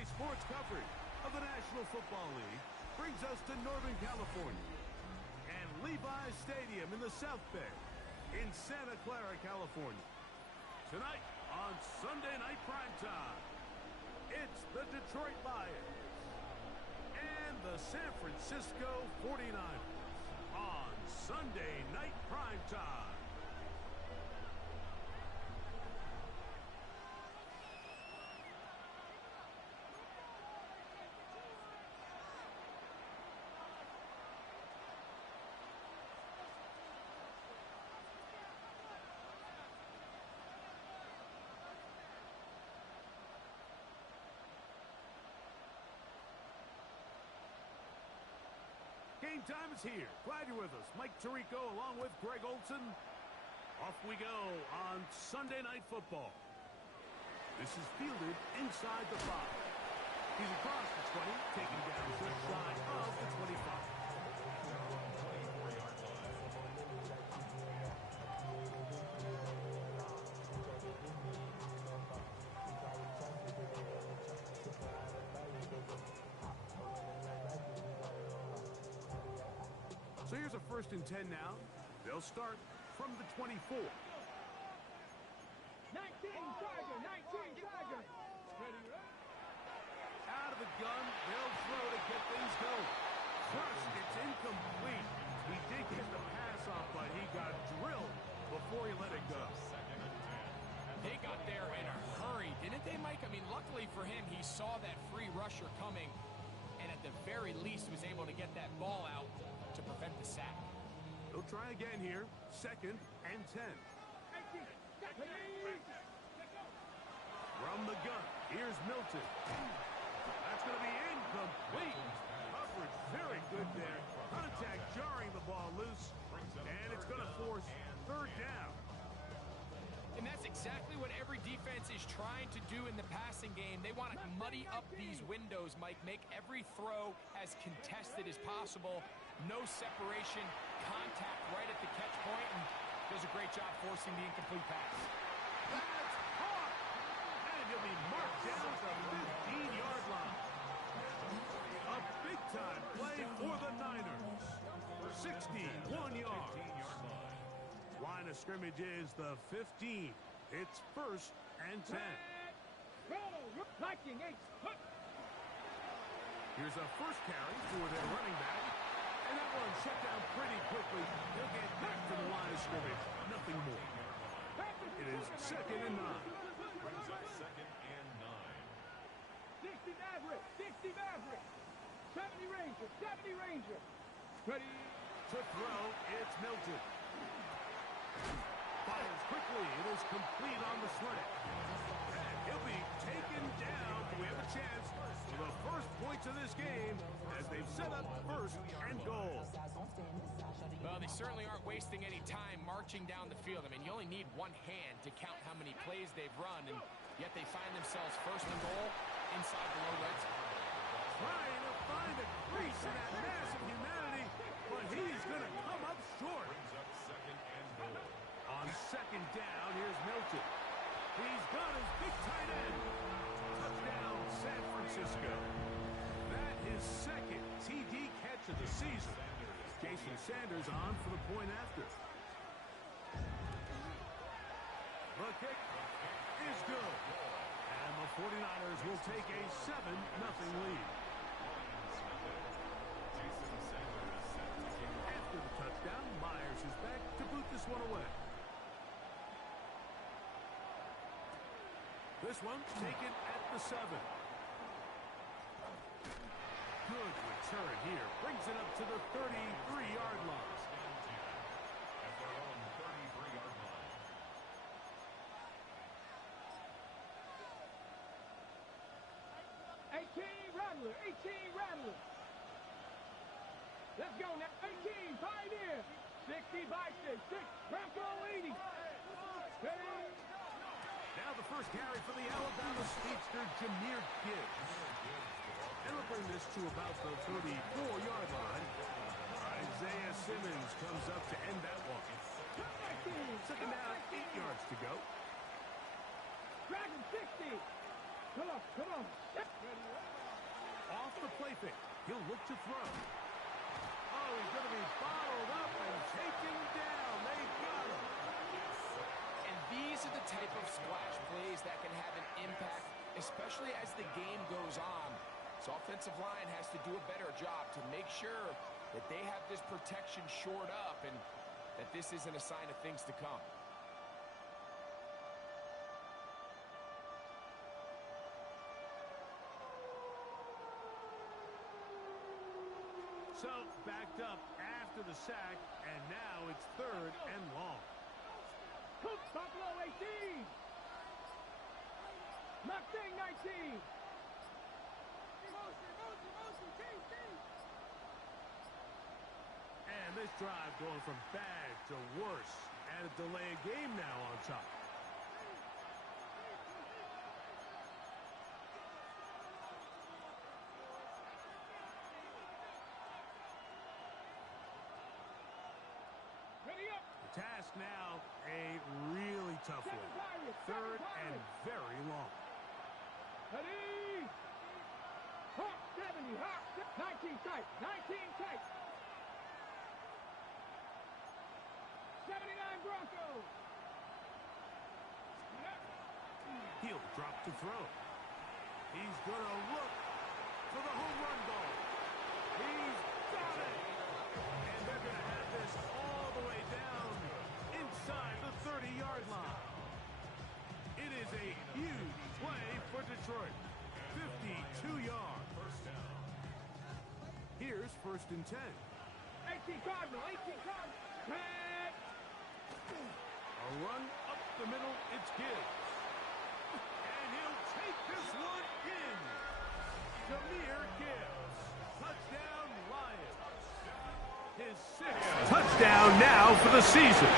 Today's sports coverage of the National Football League brings us to Northern California and Levi's Stadium in the South Bay in Santa Clara, California. Tonight on Sunday Night Primetime, it's the Detroit Lions and the San Francisco 49ers on Sunday Night Primetime. Game time is here. Glad you're with us. Mike Tirico along with Greg Olson. Off we go on Sunday Night Football. This is fielded inside the 5. He's across the 20, taken down just shy of the 25. So here's a 1st and 10 now. They'll start from the 24. 19 Tiger, 19 Tiger. Out of the gun, they'll throw to get things going. First, it's incomplete. He did get the pass off, but he got drilled before he let it go. They got there in a hurry, didn't they, Mike? I mean, luckily for him, he saw that free rusher coming, and at the very least was able to get that ball out to prevent the sack. They'll try again here. 2nd and 10. From the gun, here's Milton. That's going to be incomplete. Coverage very good there. Contact jarring the ball loose, and it's going to force 3rd down. And that's exactly what every defense is trying to do in the passing game. They want to muddy up these windows, Mike, make every throw as contested as possible. No separation, contact right at the catch point, and does a great job forcing the incomplete pass. That's caught! And he'll be marked down to the 15-yard line. A big-time play for the Niners. 61 yards. Line of scrimmage is the 15. It's 1st and 10. Here's a 1st carry for their running back. And that one shut down pretty quickly. He'll get back to the line of scrimmage. Nothing more. It is 2nd and 9. Brings up 2nd and 9. 60 Maverick, 60 Maverick. 70 Ranger, 70 Ranger. Ready to throw, it's Milton. Fires quickly. It is complete on the slant. And he'll be taken down. We have a chance for the first points of this game as they've set up 1st and goal. Well, they certainly aren't wasting any time marching down the field. I mean, you only need one hand to count how many plays they've run, and yet they find themselves 1st and goal inside the low red zone. Trying to find a crease in that massive humanity, but he's going to come up short. Brings up 2nd and goal. On 2nd down, here's Milton. He's got his big tight end. Touchdown, San Francisco. That is 2nd TD catch of the season. Jason Sanders on for the point after. The kick is good. And the 49ers will take a 7-0 lead. After the touchdown, Myers is back to boot this one away. This one taken at the 7. Good return here. Brings it up to the 33-yard line. At their own 33-yard line. Rattler, 18 Rattler. Let's go now. 18 Pioneer. 60 Bison. 6 Bronco 80. Ready? Now the 1st carry for the Alabama speedster, Jahmyr Gibbs. And we'll bring this to about the 34-yard line. Isaiah Simmons comes up to end that one. 2nd down, 8 yards to go. Dragon 60. Come on. Off the play fake. He'll look to throw. Oh, he's going to be bottled up and taken down. They got him. And these are the type of splash plays that can have an impact, especially as the game goes on. So offensive line has to do a better job to make sure that they have this protection shored up and that this isn't a sign of things to come. So, backed up after the sack, and now it's 3rd and long. Cook, Buffalo 18. Mustang 19. And this drive going from bad to worse. And a delay of game now on top. The task now, a really tough one. 3rd and very long. Ready? Hawk 70, Hawk 19 tight, 19 tight. 79 Broncos. He'll drop to throw. He's going to look for the home run ball. He's got it. And they're going to have this all the way down inside the 30-yard line. It is a huge play for Detroit. 52 yards. First down. Here's 1st and 10. 18 Cardinal, 18 Cardinal. A run up the middle, it's Gibbs. And he'll take this one in. Jameer Gibbs. Touchdown, Lions. His 6th touchdown now for the season.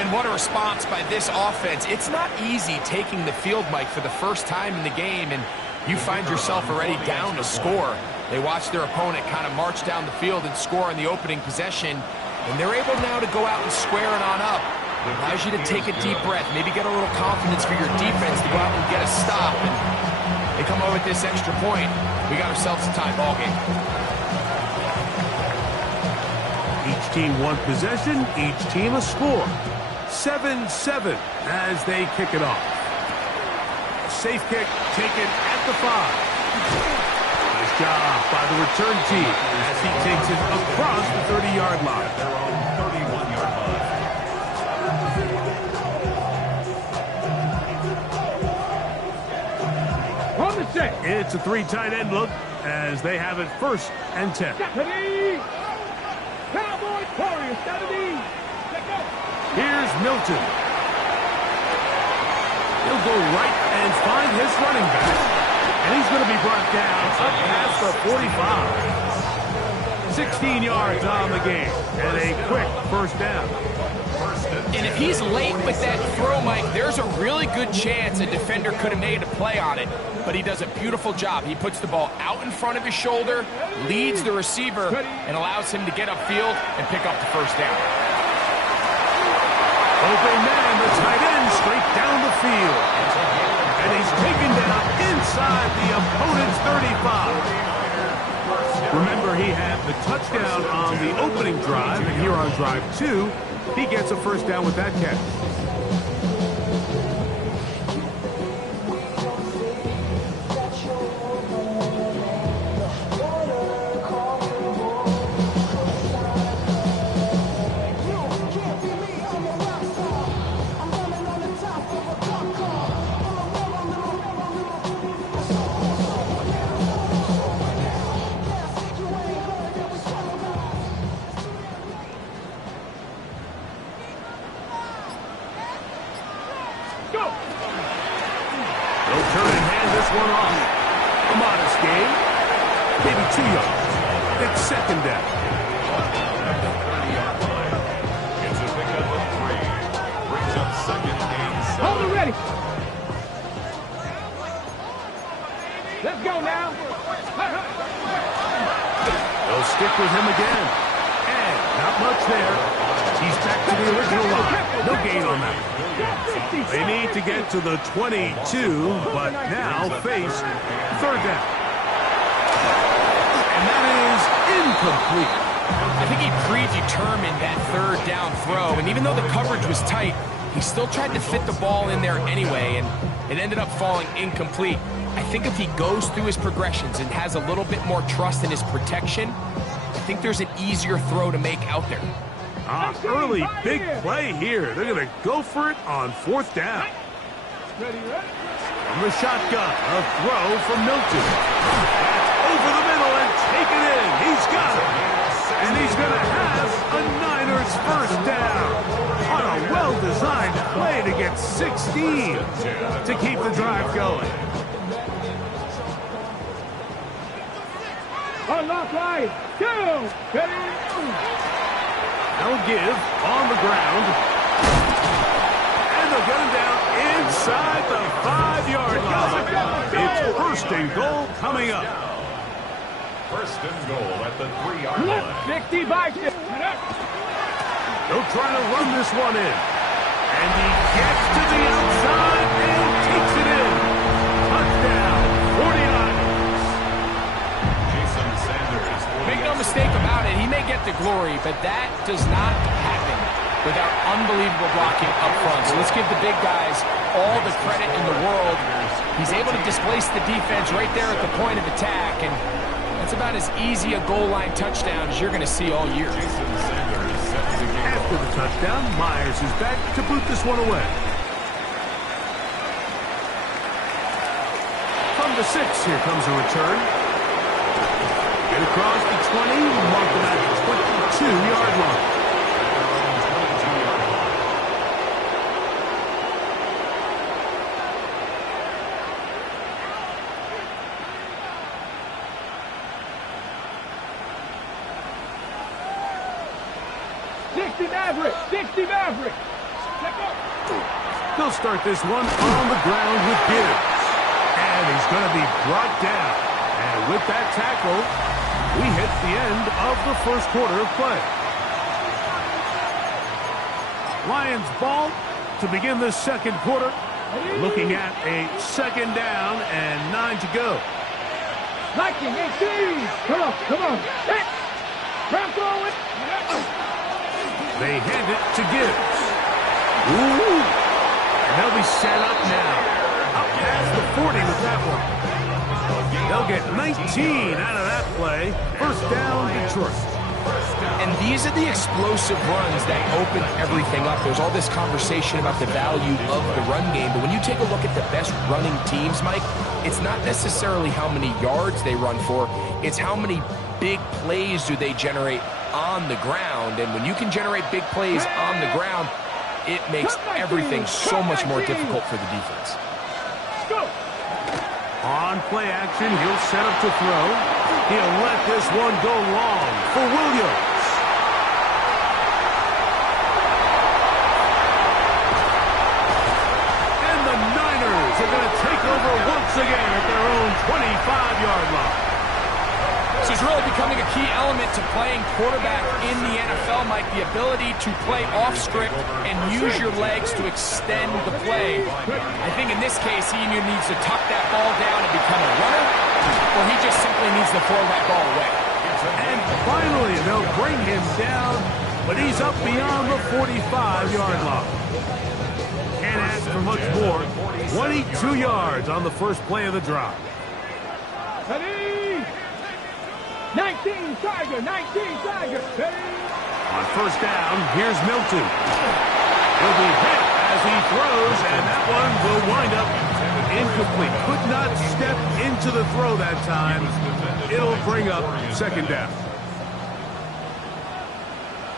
And what a response by this offense. It's not easy taking the field, Mike, for the first time in the game, and you find yourself already down to score. They watch their opponent kind of march down the field and score in the opening possession, and they're able now to go out and square it on up. It allows you to take a deep breath, maybe get a little confidence for your defense to go out and get a stop, and they come over with this extra point. We got ourselves a tie ball game. Each team one possession, each team a score. 7-7 as they kick it off. A safe kick taken at the 5. Nice job by the return team as he takes it across the 30-yard line. Their own 31-yard line. On the set. It's a 3 tight end look as they have it 1st and 10. Stephanie. Cowboys, Warriors, 70. Let's go. Here's Milton. He'll go right and find his running back. And he's going to be brought down up past the 45. 16 yards on the game. And a quick 1st down. And if he's late with that throw, Mike, there's a really good chance a defender could have made a play on it. But he does a beautiful job. He puts the ball out in front of his shoulder, leads the receiver, and allows him to get upfield and pick up the 1st down. Open man, the tight end, straight down the field. And he's taken down inside the opponent's 35. Remember, he had the touchdown on the opening drive, and here on drive 2, he gets a 1st down with that catch. One off. A modest gain. Maybe 2 yards. It's 2nd down. At the 30-yard line. It's a pickup of 3. Brings up 2nd and 7. Hold it ready. Let's go now. They'll stick with him again. And not much there. He's back to the original line. No gain on that. They need to get to the 22, but now face third down. And that is incomplete. I think he predetermined that third down throw, and even though the coverage was tight, he still tried to fit the ball in there anyway, and it ended up falling incomplete. I think if he goes through his progressions and has a little bit more trust in his protection, I think there's an easier throw to make out there. Early big play here. They're going to go for it on fourth down. From the shotgun, a throw from Milton. That's over the middle and taken in. He's got it. And he's going to have a Niners first down on a well-designed play to get 16 to keep the drive going. Unlock right. 2. They'll give on the ground. And they'll get him down inside the 5-yard line. It's first and goal coming up. First and goal at the 3-yard line. 60 by 6. They'll try to run this one in. And he gets to the outside and takes it in. Touchdown, 49ers. Jason Sanders. Make no mistake about it, he may get the glory, but that does not happen without unbelievable blocking up front. So let's give the big guys all the credit in the world. He's able to displace the defense right there at the point of attack, and that's about as easy a goal line touchdown as you're going to see all year. After the touchdown, Myers is back to boot this one away. From the 6, here comes a return. Get across the 20, mark them at the 22-yard line. Maverick. They'll start this one on the ground with Gibbs. And he's going to be brought down. And with that tackle, we hit the end of the first quarter of play. Lions ball to begin the second quarter. We're looking at a second down and 9 to go. Liking 18. Come on. Hit. Rambo it. They hand it to Gibbs. Ooh. And they'll be set up now. Up past the 40 with that one. They'll get 19 out of that play. First down, Detroit. And these are the explosive runs that open everything up. There's all this conversation about the value of the run game, but when you take a look at the best running teams, Mike, it's not necessarily how many yards they run for, it's how many big plays do they generate on the ground. And when you can generate big plays on the ground, it makes everything so much more difficult for the defense. On play action, he'll set up to throw. He'll let this one go long for Williams. And the Niners are going to take over once again at their own 25-yard line. This is really becoming a key element to playing quarterback in the NFL, Mike, the ability to play off script and use your legs to extend the play. I think in this case, he either needs to tuck that ball down and become a runner, or he just simply needs to throw that ball away. And finally, they'll bring him down, but he's up beyond the 45-yard line. Can't ask for much more. 22 yards on the first play of the drive. 19 Tiger. On first down, here's Milton. He'll be hit as he throws, and that one will wind up incomplete. Could not step into the throw that time. It'll bring up second down.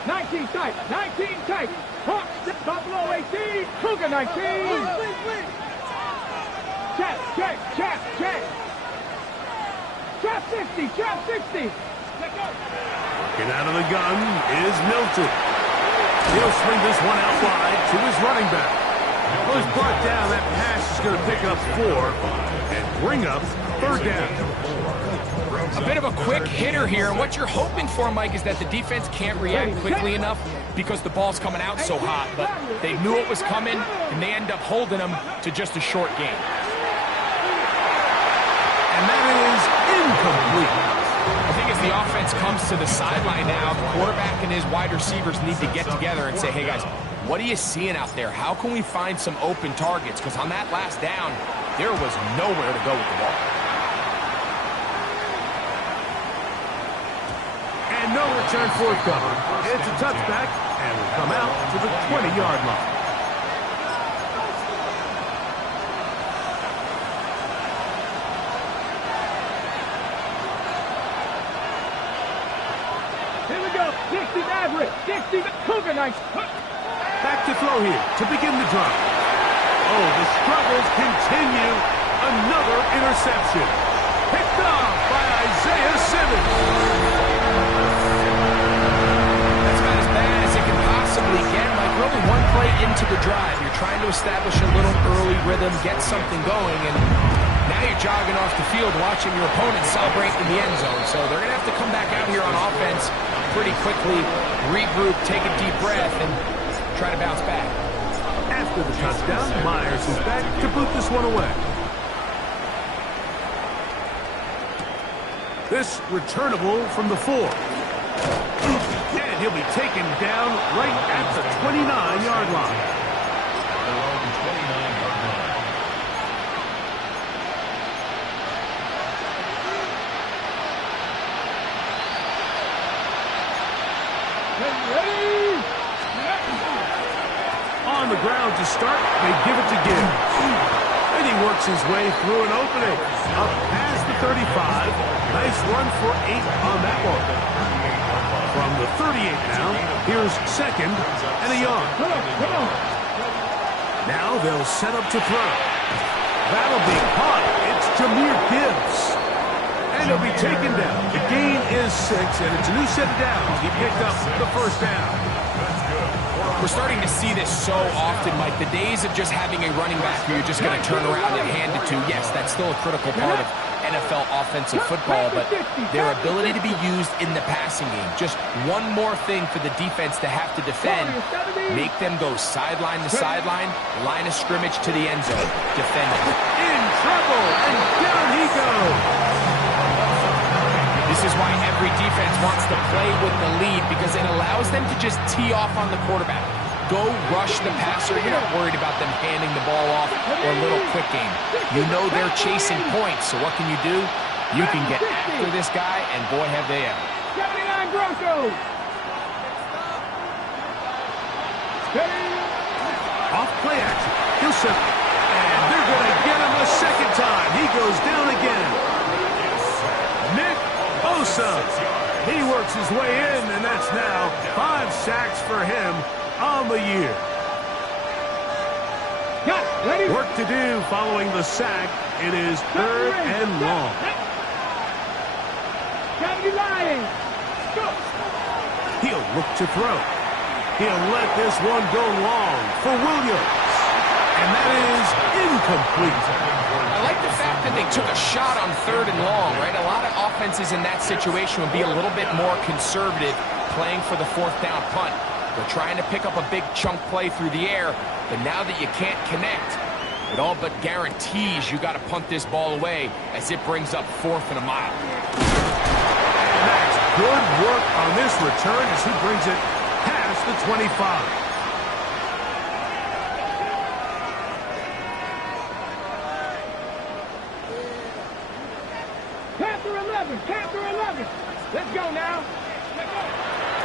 19 Tiger. Hawks, Buffalo 18. Cougar 19. Check. Trap 60. Get out of the gun is Milton. He'll swing this one out wide to his running back. Well, he's brought down. That pass is going to pick up 4 and bring up third down. A bit of a quick hitter here, and what you're hoping for, Mike, is that the defense can't react quickly enough because the ball's coming out so hot, but they knew it was coming, and they end up holding them to just a short gain. And that is incomplete. I think as the offense comes to the sideline now, the quarterback and his wide receivers need to get together and say, hey, guys, what are you seeing out there? How can we find some open targets? Because on that last down, there was nowhere to go with the ball. And no return forthcoming. It's a touchback, and will come out to the 20-yard line. Here we go. 60 Maverick. 60 Cougar Knights. Back to throw here to begin the drive. Oh, the struggles continue. Another interception. Picked off by Isaiah Simmons. That's about as bad as it can possibly get. Like, really one play into the drive. You're trying to establish a little early rhythm, get something going, and now you're jogging off the field watching your opponent celebrate in the end zone. So they're going to have to come back out here on offense pretty quickly, regroup, take a deep breath, and try to bounce back. After the touchdown, Myers is back to boot this one away. This returnable from the 4. And he'll be taken down right at the 29-yard line. Their own 29-yard line. On the ground to start, they give it to Gibbs. And he works his way through an opening. Up past the 35. Nice run for 8 on that one. From the 38 now, here's second and a yard. Come on. Now they'll set up to throw. That'll be caught. It's Jahmyr Gibbs. And he'll be taken down. The gain is 6, and it's a new set of downs. He picked up the first down. We're starting to see this so often, Mike. The days of just having a running back who you're just going to turn around and hand it to, yes, that's still a critical part of NFL offensive football, but their ability to be used in the passing game. Just one more thing for the defense to have to defend. Make them go sideline to sideline, line of scrimmage to the end zone. Defend it. In trouble, and down he goes. This is why every defense wants to play with the lead, because it allows them to just tee off on the quarterback. Go rush the passer. You're not worried about them handing the ball off or a little quick game. You know they're chasing points, so what can you do? You can get after this guy, and boy, have they ever. 79 Broncos. Off play action. He'll set it. And they're going to get him a second time. He goes down again. Nick Bosa. He works his way in, and that's now 5 sacks for him on the year. Work to do following the sack. It is 3rd and long. He'll look to throw. He'll let this one go long for Williams. And that is incomplete. I like the fact that they took a shot on 3rd and long, right? A lot of offenses in that situation would be a little bit more conservative playing for the 4th down punt. They're trying to pick up a big chunk play through the air, but now that you can't connect, it all but guarantees you got to punt this ball away as it brings up 4th and a mile. And that's good work on this return as he brings it past the 25. Panther 11. Let's go now.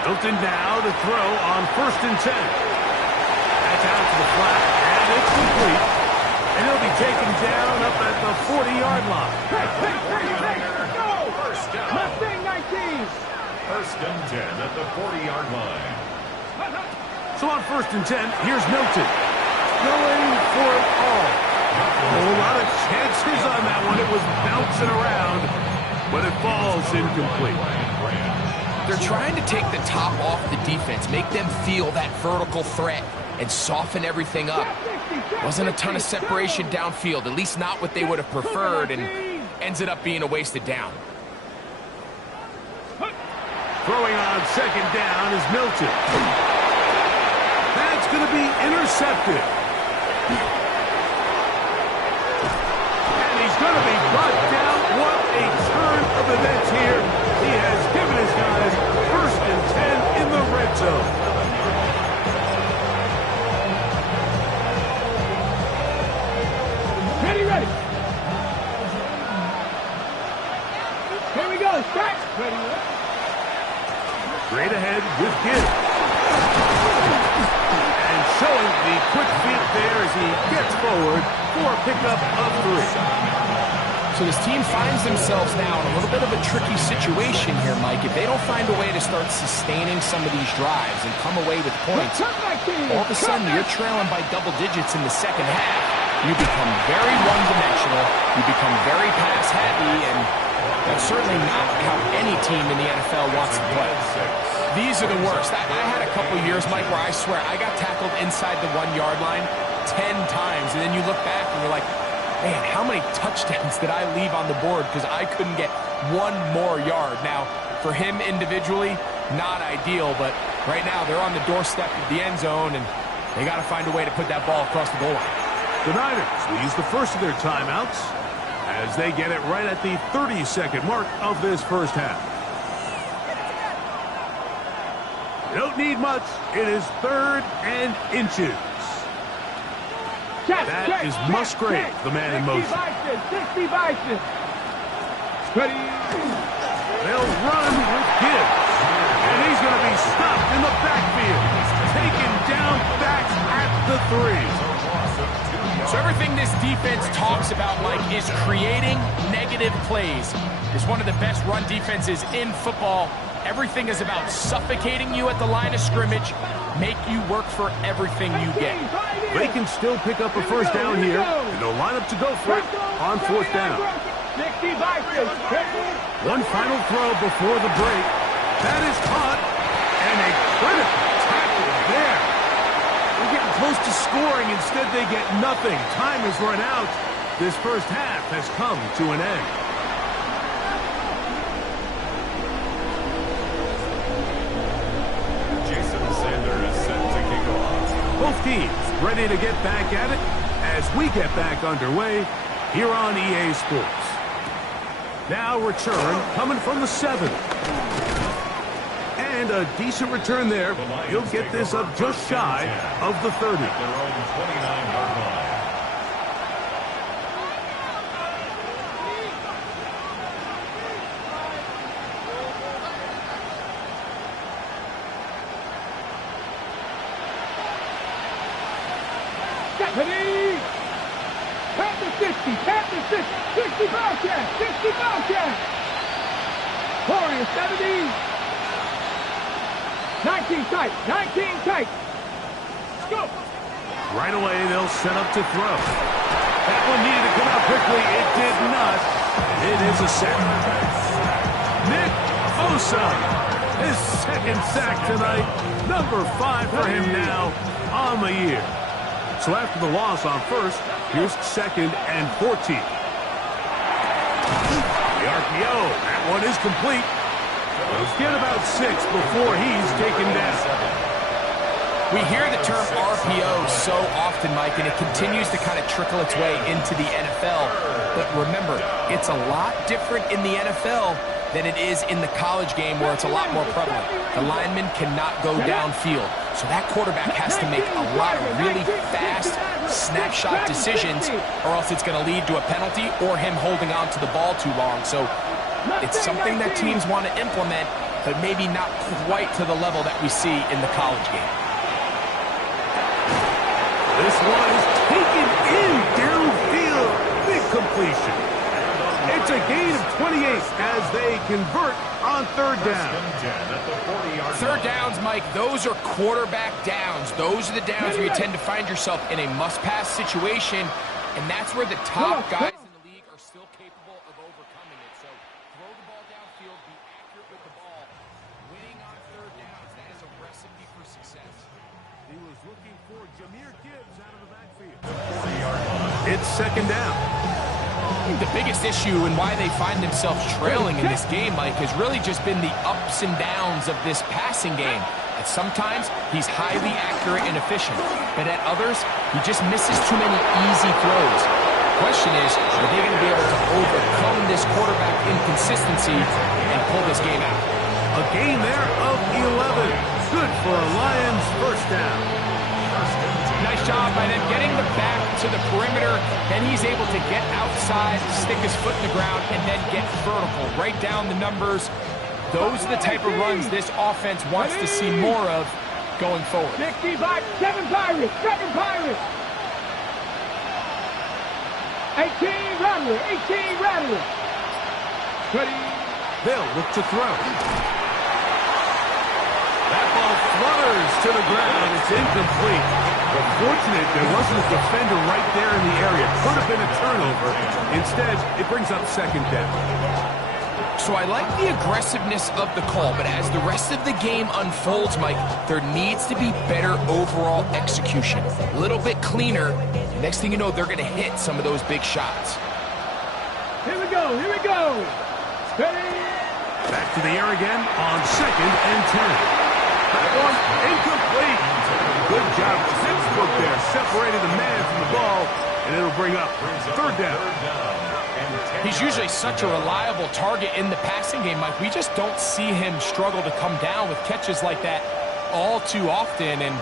Hilton now to throw on 1st and 10. That's out to the flat, and it's complete. And he'll be taken down up at the 40-yard line. Go! First down. Mustang 19. 1st and 10 at the 40-yard line. So on 1st and 10, here's Milton. Going for it all. A whole lot of chances on that one. It was bouncing around, but it falls incomplete. They're trying to take the top off the defense, make them feel that vertical threat, and soften everything up. Wasn't a ton of separation downfield, at least not what they would have preferred, and ends it up being a wasted down. Throwing on 2nd down is Milton. going to be intercepted. And he's going to be brought down. What a turn of events here. He has given his guys 1st and 10 in the red zone. Ready. Here we go. Start. Ready. Straight ahead with Gibbs. And showing the quick feet there as he gets forward for a pickup of 3. So this team finds themselves now in a little bit of a tricky situation here, Mike. If they don't find a way to start sustaining some of these drives and come away with points, all of a sudden you're trailing by double digits in the second half. You become very one-dimensional, you become very pass-happy, and that's certainly not how any team in the NFL wants to play. These are the worst. I had a couple years, Mike, where I swear I got tackled inside the 1-yard line 10 times, and then you look back and you're like, man, how many touchdowns did I leave on the board because I couldn't get one more yard? Now, for him individually, not ideal, but right now they're on the doorstep of the end zone, and they got to find a way to put that ball across the goal line. The Niners will use the first of their timeouts as they get it right at the 30-second mark of this first half. They don't need much. It is 3rd and inches. That is Musgrave, the man in motion. 60 Bison. Ready. They'll run with Gibbs. And he's going to be stopped in the backfield. Taken down back at the 3. So everything this defense talks about, Mike, is creating negative plays. It's one of the best run defenses in football. Everything is about suffocating you at the line of scrimmage, make you work for everything you get. They can still pick up a first down here, and they'll line up to go for it on 4th down. 60 Bison. One final throw before the break. That is caught, and a critical tackle there. They're getting close to scoring. Instead, they get nothing. Time has run out. This first half has come to an end. Both teams ready to get back at it as we get back underway here on EA Sports. Now return coming from the 7. And a decent return there. He'll get this up just shy of the 30. Their own 29-yard line. Ready. Panther 60. Panther 60. 60 Bobcat. 60 Bobcat. Warrior 70. 19 tight. 19 tight. Go. Right away, they'll set up to throw. That one needed to come out quickly. It did not. It is a sack. Nick Bosa, his 2nd sack tonight. Number 5 for him now on the year. So after the loss on 1st, here's 2nd and 14. The RPO, that one is complete. He'll get about 6 before he's taken down. We hear the term RPO so often, Mike, and it continues to kind of trickle its way into the NFL. But remember, it's a lot different in the NFL than it is in the college game where it's a lot more prevalent. The lineman cannot go downfield. So that quarterback has to make a lot of really fast snapshot decisions or else it's going to lead to a penalty or him holding on to the ball too long. So it's something that teams want to implement, but maybe not quite to the level that we see in the college game. This one is taken in downfield. Big completion. It's a gain of 28 as they convert on 3rd down. 3rd downs, Mike, those are quarterback downs. Those are the downs where you tend to find yourself in a must-pass situation, and that's where the top guys in the league are still capable of overcoming it. So throw the ball downfield, be accurate with the ball. Winning on 3rd downs, that is a recipe for success. He was looking for Jahmyr Gibbs out of the backfield. It's 2nd down. I think the biggest issue and why they find themselves trailing in this game, Mike, has really just been the ups and downs of this passing game. At sometimes, he's highly accurate and efficient, but at others, he just misses too many easy throws. The question is, are they going to be able to overcome this quarterback inconsistency and pull this game out? A gain there of 11. Good for a Lions first down. Nice job by them getting the back to the perimeter, and he's able to get outside, stick his foot in the ground, and then get vertical, right down the numbers. Those are the type of runs this offense wants to see more of going forward. 65, 7 Pirates, 7 Pirates. 18 Rattler, 18 Rattler. Ready. They'll look to throw. That ball flutters to the ground. It's incomplete. But fortunate there wasn't a defender right there in the area. Could have been a turnover. Instead, it brings up second down. So I like the aggressiveness of the call, but as the rest of the game unfolds, Mike, there needs to be better overall execution. A little bit cleaner. Next thing you know, they're going to hit some of those big shots. Here we go, here we go. Ready. Back to the air again on 2nd and 10. That one incomplete. Good job. Textbook there, separating the man from the ball, and it'll bring up third down. He's usually such a reliable target in the passing game, Mike. We just don't see him struggle to come down with catches like that all too often. And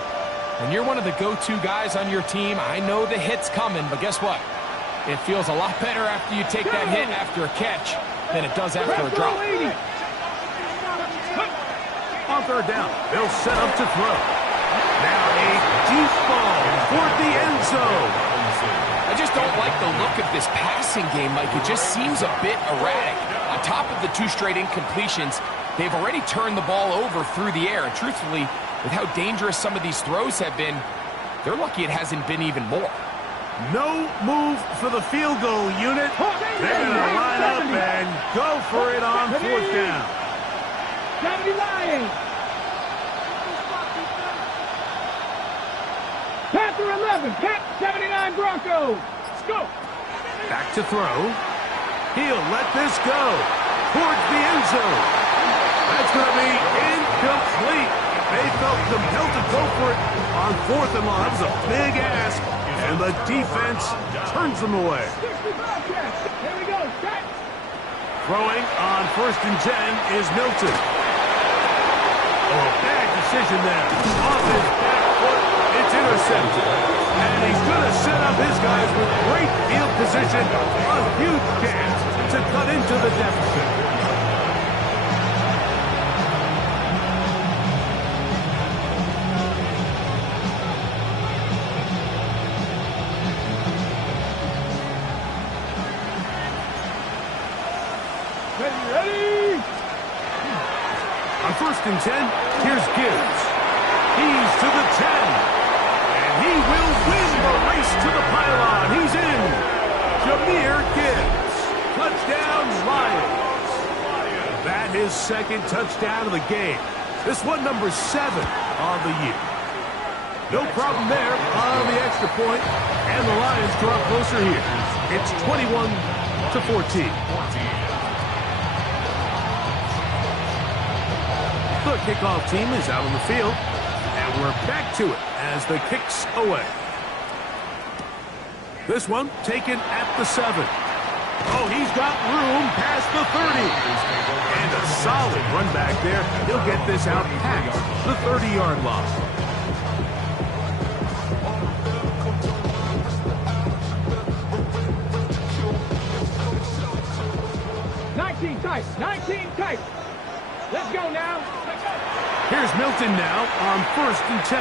when you're one of the go-to guys on your team, I know the hit's coming, but guess what? It feels a lot better after you take that hit after a catch than it does after a drop. On third down, they'll set up to throw. Now a deep ball toward the end zone. I just don't like the look of this passing game, Mike. It just seems a bit erratic. On top of the 2 straight incompletions, they've already turned the ball over through the air. And truthfully, with how dangerous some of these throws have been, they're lucky it hasn't been even more. No move for the field goal unit. They're going to line up and go for it on 4th down. 70 Lions. Panther 11, Cat 79 Broncos. Let's go. Back to throw. He'll let this go towards the end zone. That's going to be incomplete. They felt compelled to go for it on 4th and long. That was a big ask, and the defense turns them away. Here we go. Set. Throwing on 1st and 10 is Milton. Oh, bad decision there. Off his back foot, it's intercepted. And he's going to set up his guys with great field position. A huge chance to cut into the deficit. Ready. On 1st and 10, here's Gibbs. He's to the 10. And he will win the race to the pylon. He's in. Jahmyr Gibbs. Touchdown, Lions. That is 2nd touchdown of the game. This one number 7 on the year. No problem there on the extra point, and the Lions draw closer here. It's 21-14. The kickoff team is out on the field, and we're back to it as the kick's away. This one taken at the 7. Oh, he's got room past the 30. And a solid run back there. He'll get this out past the 30-yard line. Tight, 19 tight. Let's go now. Here's Milton now on 1st and 10.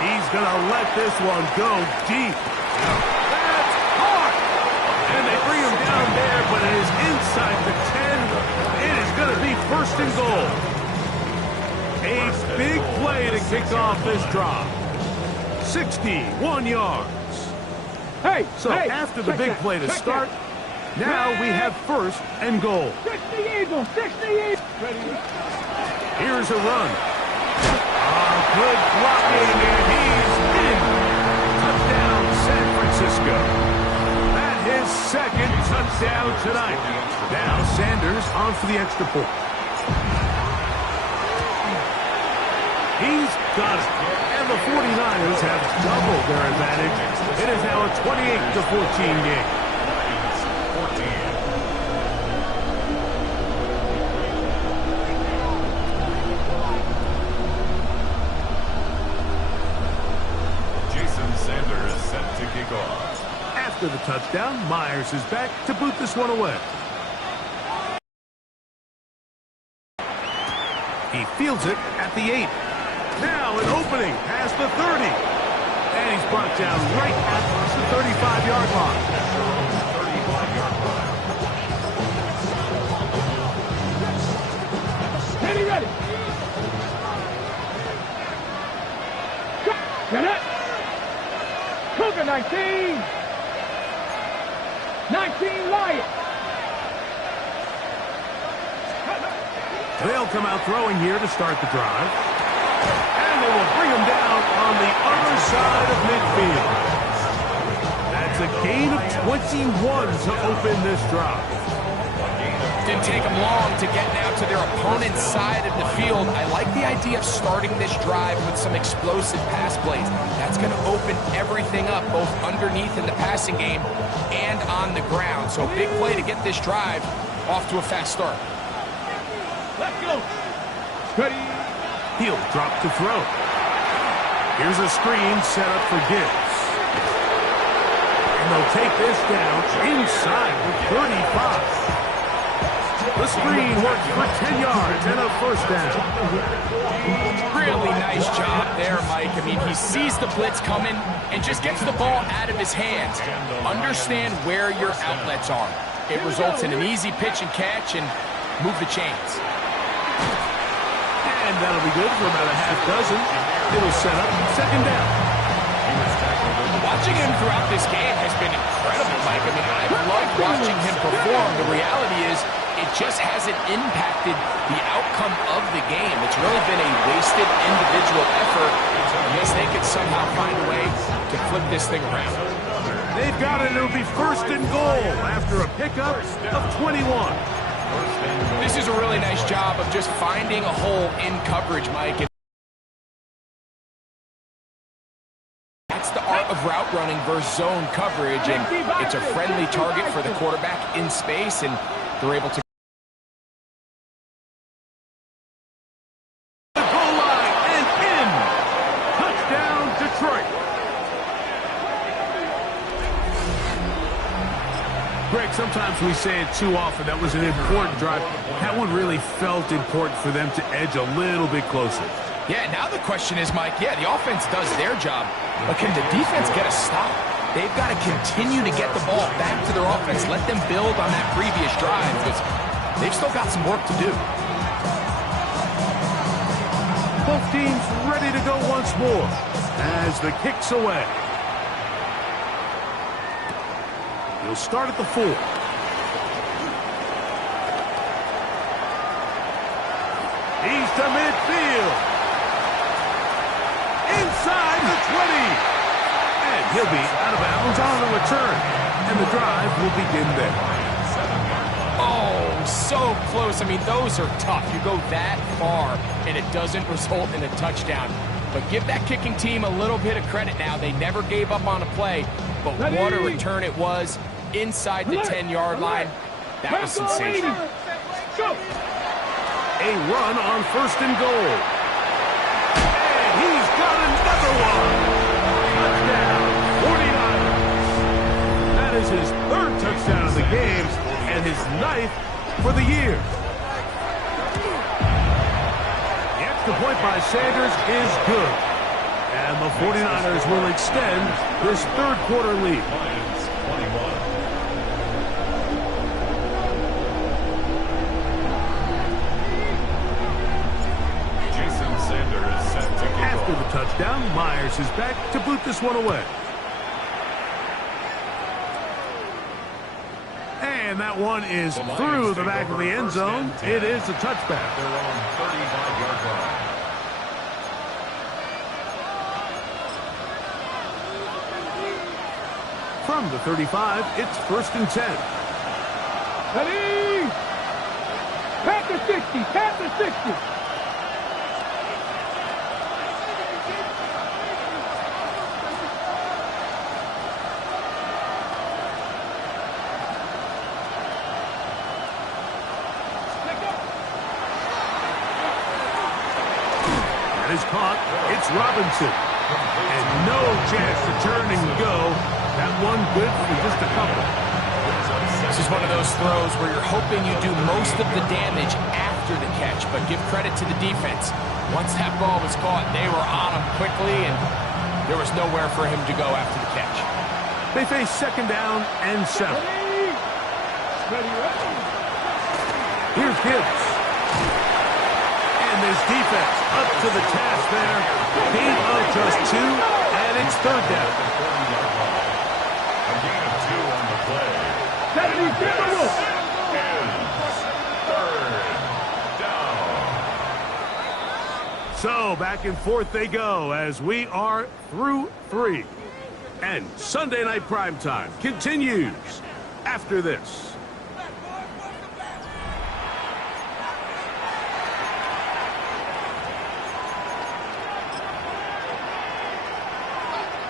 He's going to let this one go deep. That's hard. And they bring him down there, but it is inside the 10. It is going to be 1st and goal. A big play to kick off this drive. 61 yards. Hey, So after the big play to start, now we have 1st and goal. 60 Eagles, 60 Eagles. Here's a run. Good blocking, and he's in. Touchdown, San Francisco. That is 2nd touchdown tonight. Now Sanders on for the extra point. He's got it. And the 49ers have doubled their advantage. It is now a 28-14 game. 14. Jason Sanders is set to kick off. After the touchdown, Myers is back to boot this one away. He fields it at the 8. Now an opening past the 30. And he's brought down right at the 35-yard line. 35-yard line. Ready, ready. Get it. Cougar 19. 19 Lions. They'll come out throwing here to start the drive. And they will bring him down on the other side of midfield. That's a gain of 21 to open this drive. Didn't take them long to get now to their opponent's side of the field. I like the idea of starting this drive with some explosive pass plays. That's going to open everything up, both underneath in the passing game and on the ground. So big play to get this drive off to a fast start. Let's go. Ready. He'll drop to throw. Here's a screen set up for Gibbs. And they'll take this down inside the 35. The screen works for 10 yards and a first down. Really nice job there, Mike. I mean, he sees the blitz coming and just gets the ball out of his hands. Understand where your outlets are. It results in an easy pitch and catch and move the chains. And that'll be good for about a half dozen. It'll set up second down. Watching him throughout this game has been incredible, Mike. I mean, I've loved watching him perform. The reality is it just hasn't impacted the outcome of the game. It's really been a wasted individual effort. Unless they could somehow find a way to flip this thing around. They've got it. It'll be first and goal after a pickup of 21. This is a really nice job of just finding a hole in coverage, Mike. That's the art of route running versus zone coverage, and it's a friendly target for the quarterback in space, and they're able to. The goal line and in. Touchdown, Detroit. Greg, sometimes we say it too often. That was an important drive. That one really felt important for them to edge a little bit closer. Yeah, now the question is, Mike, yeah, the offense does their job, but can the defense get a stop? They've got to continue to get the ball back to their offense. Let them build on that previous drive, because they've still got some work to do. Both teams ready to go once more as the kick's away. He'll start at the 4. He's to midfield. Inside the 20. And he'll be out of bounds on the return. And the drive will begin there. Oh, so close. I mean, those are tough. You go that far, and it doesn't result in a touchdown. But give that kicking team a little bit of credit now. They never gave up on a play, but what a return it was inside the 10-yard line. That was sensational. Go. A run on first and goal. And he's got another one. Touchdown, 49ers. That is his third touchdown of the game and his 9th for the year. The extra point by Sanders is good. And the 49ers will extend this third quarter lead. After the touchdown, Myers is back to boot this one away. And that one is through the back of the end zone. It is a touchback. They're on 35-yard line. From the 35, it's first and 10. Ready. Pack the 60. Pack the 60. is caught. It's Robinson. And no chance to turn and go. That one good for just a couple. This is one of those throws where you're hoping you do most of the damage after the catch, but give credit to the defense. Once that ball was caught, they were on him quickly, and there was nowhere for him to go after the catch. They face second down and 7. Ready. Here's Gibbs. And this defense up to the task there. Gain of just 2, and it's third down. A gain of 2 on the play. So back and forth they go as we are through 3. And Sunday Night Primetime continues after this.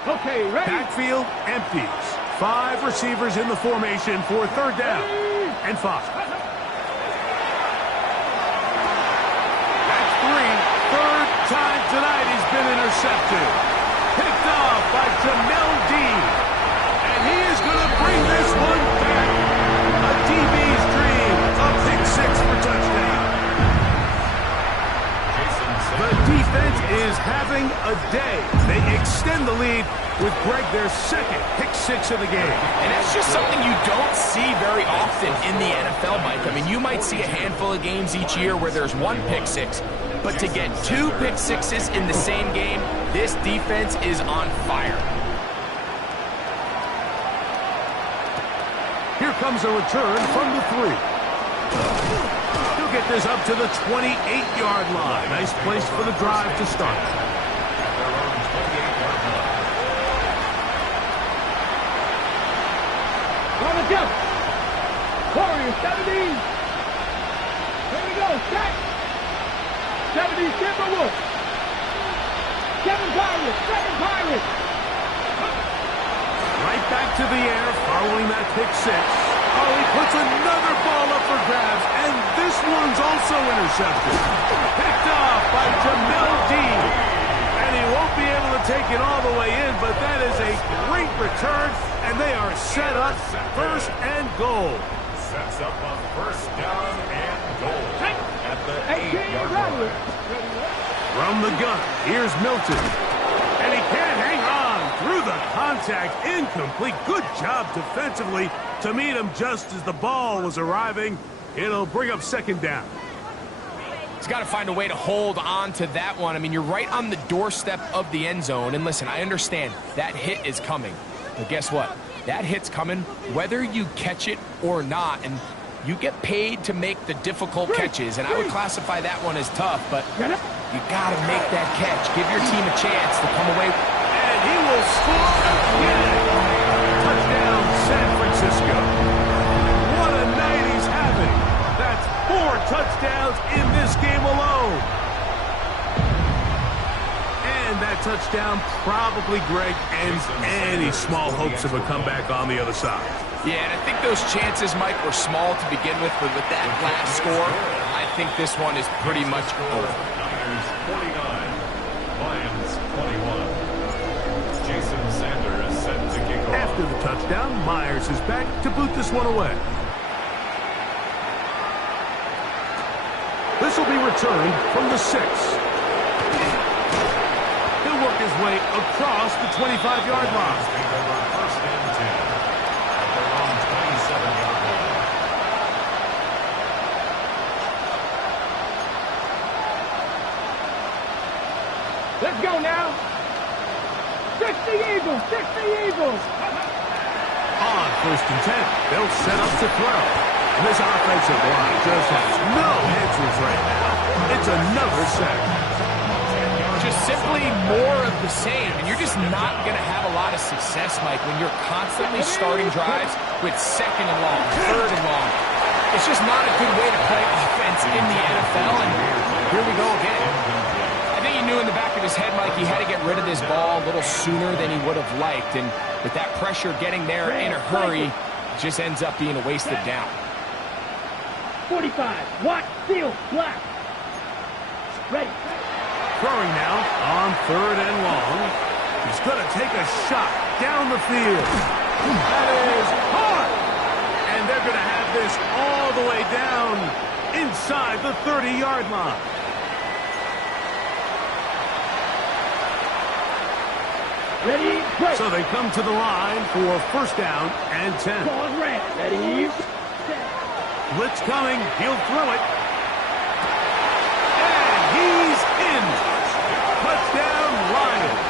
Okay, ready. Backfield empties. 5 receivers in the formation for third down and 5. That's 3. Third time tonight he's been intercepted. Picked off by Jamel Dean. And he is going to bring this one back. A DB's dream. A pick 6 for touchdown. The defense is having a day. They extend the lead with Greg their second pick 6 of the game. And that's just something you don't see very often in the NFL, Mike. I mean, you might see a handful of games each year where there's 1 pick 6. But to get 2 pick 6s in the same game, this defense is on fire. Here comes a return from the 3. He'll get this up to the 28-yard line. Nice place for the drive to start. On the jump. Warriors, 70. Here we go, set. 70 Timberwolves. 7 Pirates, 7 Pirates. Right back to the air following that pick 6. Oh, he puts another ball up for grabs, and this one's also intercepted. Picked off by Jamel Dean. And he won't be able to take it all the way in, but that is a great return, and they are set up first and goal. Sets up a first down and goal at the 8-yard line. From the gun, here's Milton. And he can't hang on through the contact. Incomplete. Good job defensively to meet him just as the ball was arriving. It'll bring up second down. He's got to find a way to hold on to that one. I mean, you're right on the doorstep of the end zone. And listen, I understand that hit is coming. But guess what? That hit's coming whether you catch it or not. And you get paid to make the difficult catches. And I would classify that one as tough, but you got to make that catch. Give your team a chance to come away. And he will score again. Touchdown, San Francisco. What a night he's having. That's 4 touchdowns in this game alone. And that touchdown probably, Greg, ends any small hopes of a comeback on the other side. Yeah, and I think those chances, Mike, were small to begin with, but with that last score, I think this one is pretty much over. Niners 49, Lions 21. Jason Sanders set to kick off. After the touchdown, Myers is back to boot this one away. This will be returned from the 6. He'll work his way across the 25-yard line. First and 10 at their own 27-yard line. Let's go now. 60 Eagles, 60 Eagles. On first and 10, they'll set up to throw. And this offensive line just has no answers right now. It's another sack. Just simply more of the same, and you're just not going to have a lot of success, Mike, when you're constantly starting drives with second and long, third and long. It's just not a good way to play offense in the NFL, and here we go again. I think he knew in the back of his head, Mike, he had to get rid of this ball a little sooner than he would have liked, and with that pressure getting there in a hurry, it just ends up being a wasted down. 45, watch, seal, black. Ready. throwing now on 3rd and long. He's going to take a shot down the field. That is hard. And they're going to have this all the way down inside the 30-yard line. Ready, break. So they come to the line for 1st down and 10. Ball red. Ready, Blitz coming. He'll throw it. And he's in. Touchdown, Lions.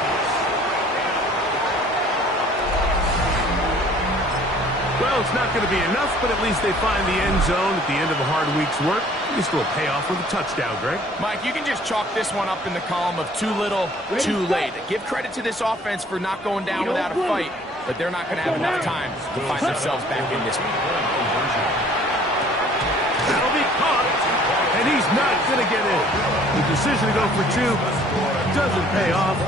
Well, it's not going to be enough, but at least they find the end zone at the end of a hard week's work. At least it'll pay off with a touchdown, Greg. Mike, you can just chalk this one up in the column of too little, too late. Give credit to this offense for not going down without a fight, but they're not going to have enough time to find themselves back in this one. That'll be caught, and he's not going to get in. The decision to go for 2 doesn't pay off,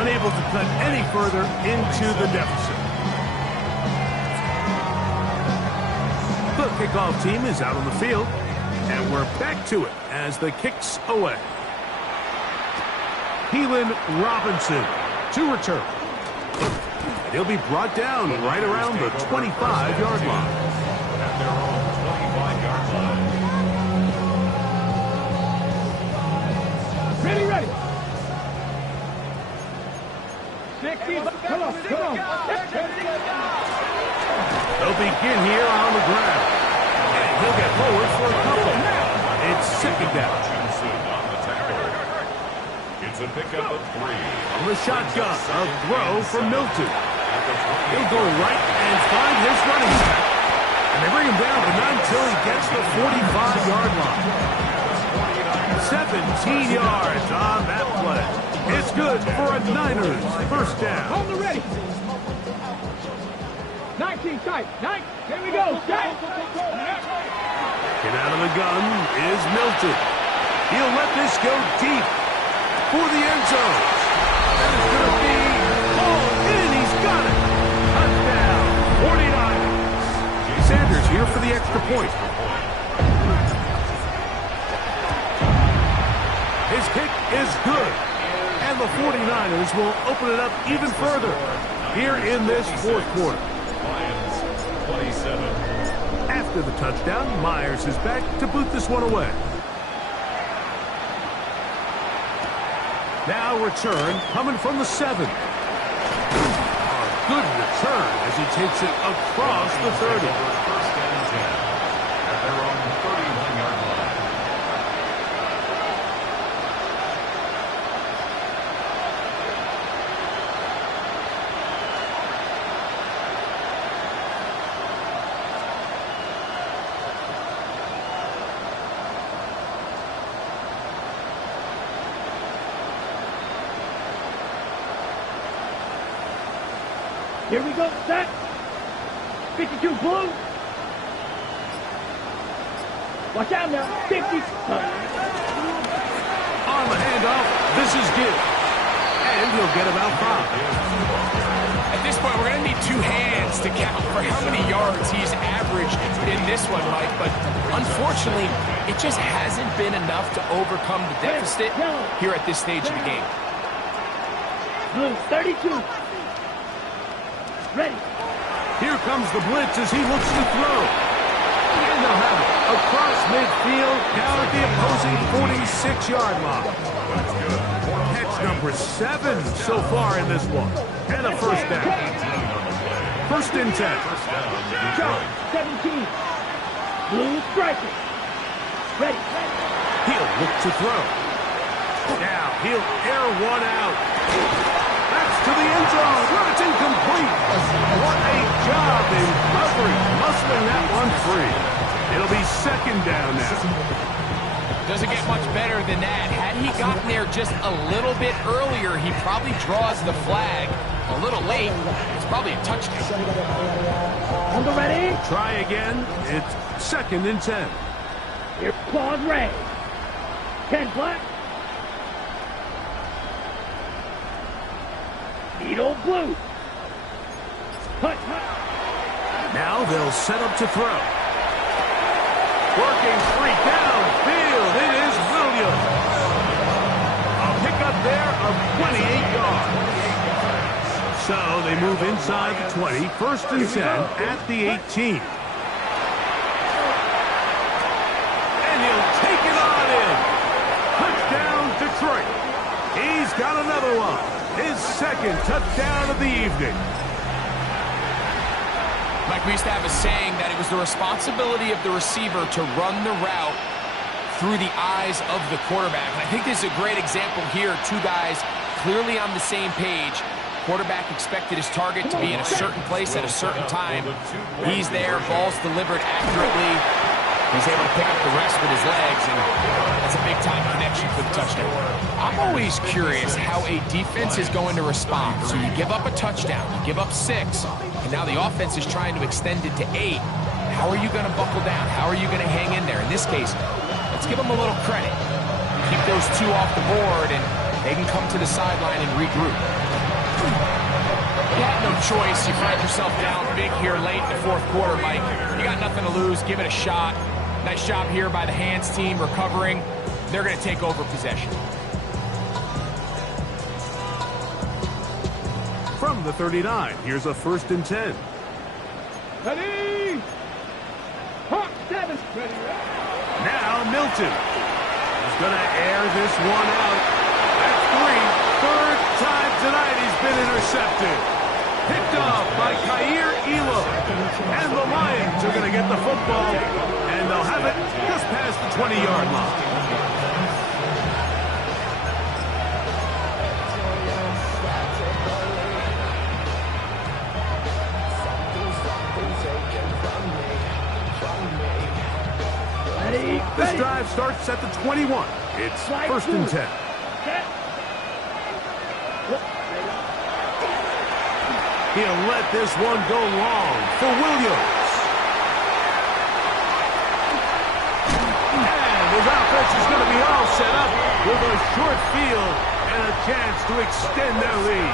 unable to cut any further into the deficit. The kickoff team is out on the field, and we're back to it as the kick's away. Keelan Robinson to return. And he'll be brought down right around the 25-yard line. At their own 25-yard line. ready, ready. 60, come on. They'll begin here on the ground. And he'll get forward for a couple. It's 2nd down. On the tackle. It's a pickup of 3. On the shotgun, a throw from Milton. He'll go right and find his running back. And they bring him down, but not until he gets the 45-yard line. 17 yards on that play. It's good for a Niners 1st down. On the ready. 19 tight. 9. Here we go. Set. Get out of the gun is Milton. He'll let this go deep for the end zone. That is going to be all in. He's got it. Touchdown, 49ers. Sanders here for the extra point. His kick is good. And the 49ers will open it up even further here in this 4th quarter. Lions 27. After the touchdown, Myers is back to boot this one away. Now return coming from the 7. A good return as he takes it across the 30. 1st and 10. At their own 31-yard line. Here we go. Set. 52 blue. Watch out now. 50. On the handoff, this is good. And he'll get about 5. At this point, we're going to need 2 hands to count for how many yards he's averaged in this one, Mike. But unfortunately, it just hasn't been enough to overcome the deficit here at this stage of the game. Blue 32. Ready. Here comes the blitz as he looks to throw. And they'll have it across midfield down at the opposing 46-yard line. Catch number 7 so far in this one. And a 1st down. 1st and 10. Shot. 17. Blue striker. Ready. He'll look to throw. Now he'll air one out. That's to the end zone. Well, it's incomplete. What a job in covering, muscling that one free. It'll be 2nd down now. Doesn't get much better than that. Had he gotten there just a little bit earlier, he probably draws the flag a little late. It's probably a touchdown. On the ready. Try again. It's 2nd and 10. Here, Claude Ray. 10 black. Needle blue. Hut. Now they'll set up to throw. Working free downfield. It is Williams. A pickup 28 yards. So they move inside the 20, 1st and 10 at the 18. And he'll take it on in. Touchdown, Detroit. He's got another one. His 2nd touchdown of the evening. Mike, we used to have a saying that it was the responsibility of the receiver to run the route through the eyes of the quarterback. And I think this is a great example here. 2 guys clearly on the same page. Quarterback expected his target to be in a certain place at a certain time. He's there, ball's delivered accurately. He's able to pick up the rest with his legs, and that's a big-time connection for the touchdown. I'm always curious how a defense is going to respond. So you give up a touchdown, you give up 6, and now the offense is trying to extend it to 8. How are you going to buckle down? How are you going to hang in there? In this case, let's give them a little credit. Keep those 2 off the board, and they can come to the sideline and regroup. You had no choice. You find yourself down big here late in the 4th quarter, Mike. You got nothing to lose. Give it a shot. Nice job here by the hands team recovering. They're going to take over possession. From the 39, here's a 1st and 10. Ready? Hawk 7. Ready. Now Milton. He's going to air this one out. That's 3. 3rd time tonight he's been intercepted. Picked off by Kaiir Elam. And the Lions are going to get the football, and they'll have it just past the 20-yard line. This drive starts at the 21. It's 1st and 10. He'll let this one go long for Williams. And his offense is going to be all set up with a short field and a chance to extend their lead.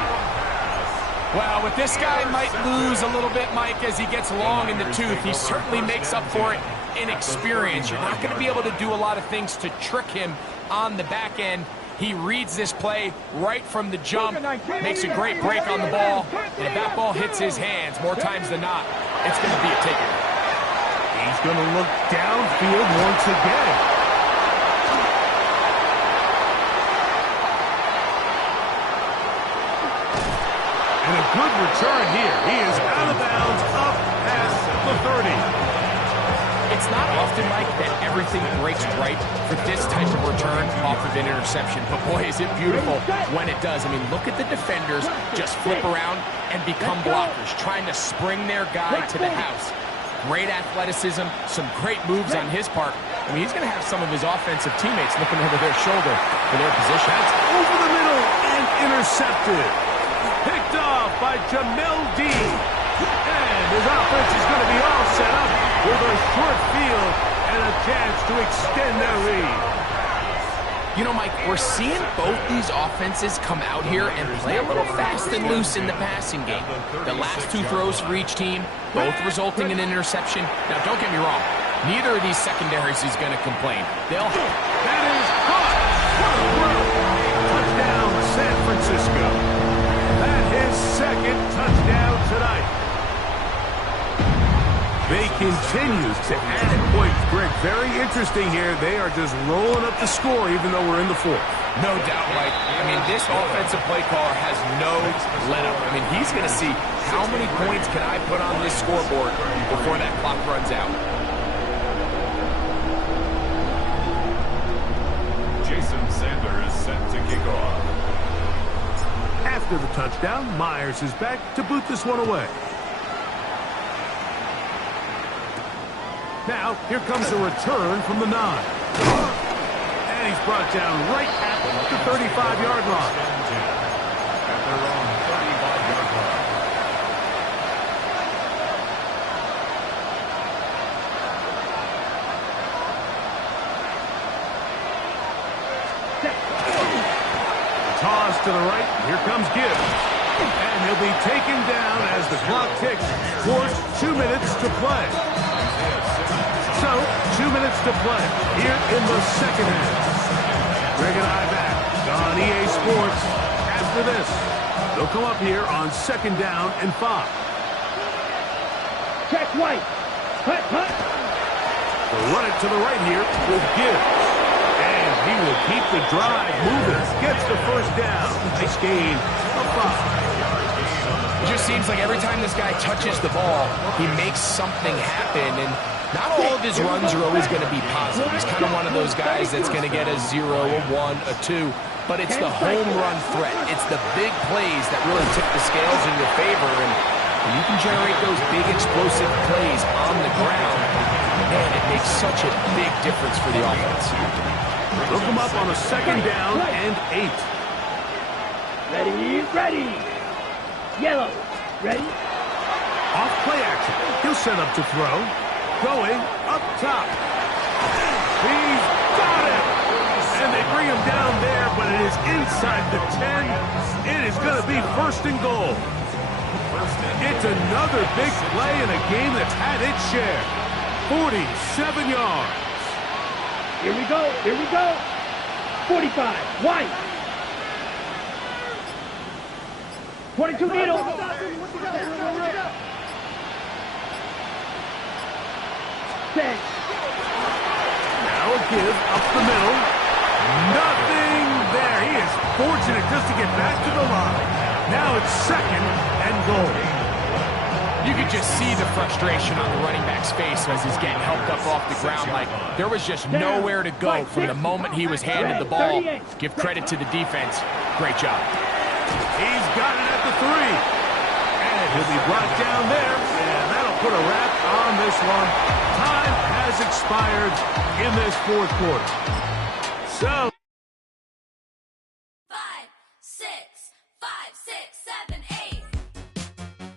Well, with this guy might lose a little bit, Mike, as he gets long in the tooth. He certainly makes up for it in experience. You're not going to be able to do a lot of things to trick him on the back end. He reads this play right from the jump, makes a great break on the ball, and if that ball hits his hands more times than not, it's going to be a takeaway. He's going to look downfield once again. And a good return here. He is out of bounds up past the 30. It's not often, Mike, that everything breaks right for this type of return off of an interception. But boy, is it beautiful when it does. I mean, look at the defenders just flip around and become blockers, trying to spring their guy to the house. Great athleticism, some great moves on his part. I mean, he's going to have some of his offensive teammates looking over their shoulder for their position. That's over the middle and intercepted. Picked off by Jamel Dean. And his offense is going to be all set up with a short field and a chance to extend their lead. You know, Mike, we're seeing both these offenses come out here and play a little fast and loose in the passing game. The last 2 throws for each team, both resulting in an interception. Now, don't get me wrong. Neither of these secondaries is going to complain. They'll... That is caught. What a throw. Touchdown, San Francisco. That is 2nd touchdown tonight. They continue to add points, Greg. Very interesting here. They are just rolling up the score even though we're in the 4th. No doubt, Mike. I mean, this offensive play caller has no let-up. I mean, he's going to see how many points can I put on this scoreboard before that clock runs out. Jason Sanders set to kick off. After the touchdown, Myers is back to boot this one away. Now, here comes a return from the 9. And he's brought down right at the 35-yard line. At their own 35-yard line. Toss to the right. Here comes Gibbs. And he'll be taken down as the clock ticks towards 2 minutes to play. So, 2 minutes to play here in the 2nd half. Greg and I back on EA Sports at after this. They'll come up here on 2nd down and 5. Check White. Hut, hut. They'll run it to the right here with Gibbs. And he will keep the drive moving. Gets the first down. Nice gain of 5. It just seems like every time this guy touches the ball, he makes something happen. And not all of his runs are always going to be positive. He's kind of one of those guys that's going to get a 0, a 1, a 2. But it's the home run threat. It's the big plays that really tip the scales in your favor. And when you can generate those big explosive plays on the ground, man, it makes such a big difference for the offense. They'll come up on a 2nd down and 8. Ready, ready. Yellow. Ready? Off play action. He'll set up to throw. Going up top. He's got it! And they bring him down there, but it is inside the 10. It is going to be 1st and goal. It's another big play in a game that's had its share. 47 yards. Here we go. Here we go. 45. White. 22 needle. 10. Now a give up the middle. Nothing there. He is fortunate just to get back to the line. Now it's 2nd and goal. You could just see the frustration on the running back's face as he's getting helped up off the ground. Like there was just nowhere to go from the moment he was handed the ball. Give credit to the defense. Great job. He's got it at the 3. And he'll be brought down there. And that'll put a wrap on this one. Time has expired in this 4th quarter. So